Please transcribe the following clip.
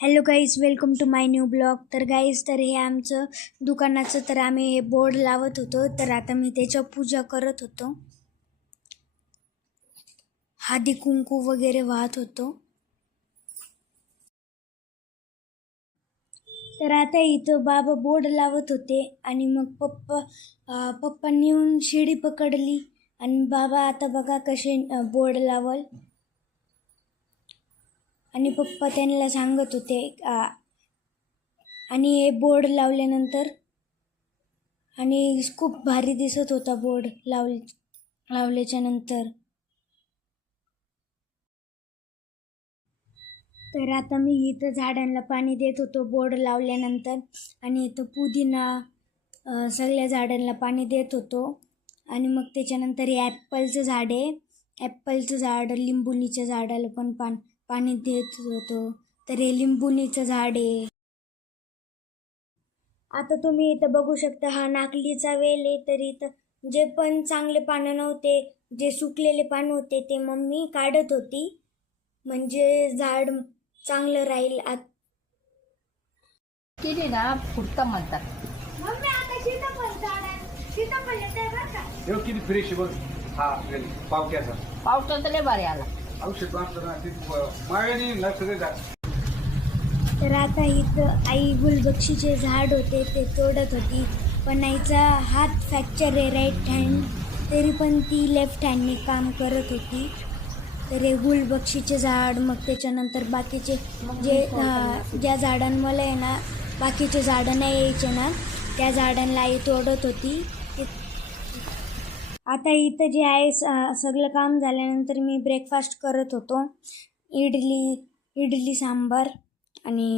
Hello guys, welcome to my new blog. तर guys, तर हे आमचं दुकानाचं तर आम्ही हे बोर्ड लावत होतो. तर आता मी त्याच्या पूजा करत होतो, हळदी कुंकू वगैरे वाहत होतो. तर आता इथं बाबा बोर्ड लावत होते आणि मग पप्पांनी येऊन शिडी पकडली आणि बाबा आता बघा कसे बोर्ड लावल. आणि पप्पा त्यांना सांगत होते आणि हे बोर्ड लावल्यानंतर आणि खूप भारी दिसत होता बोर्ड लावल्याच्या नंतर. तर आता मी इथं झाडांना पाणी देत होतो बोर्ड लावल्यानंतर. आणि इथं पुदिना सगळ्या झाडांना पाणी देत होतो. आणि मग त्याच्यानंतर हे ॲपलचं झाड आहे, ॲपलचं झाड, लिंबुनीच्या झाडाला पण पाणी देत होतो. तर हे लिंबुनीचं झाड आहे. आता तुम्ही इथं बघू शकता, हा नाकलीचा वेल आहे. तर इथं जे पण चांगले पानं नव्हते, जे सुकलेले पानं होते, ते मम्मी काढत होती, म्हणजे झाड चांगलं राहील. केली ना फुटतं म्हणतात. मम्मी आता सीताफळ येतंय बरं का? हे किती फ्रेश बघ. हा पावट्याचा पावसाचं लय भारी आला. औषध माळ्यानी ना सगळे झाड. तर आता इथं आई गुलबक्षीचे झाड होते ते तोडत होती, पण आईचा हात फ्रॅक्चर आहे, राईट हँड, तरी पण ती लेफ्ट हँडने काम करत होती. तर हे गुलबक्षीचे झाड, मग त्याच्यानंतर बाकीचे ज्या झाडांमुळे आहे ना बाकीचे झाडं नाही यायचे ना, त्या झाडांना आई तोडत होती. आता इथं जे आहे सगळं काम झाल्यानंतर मी ब्रेकफास्ट करत होतो. इडली सांबार आणि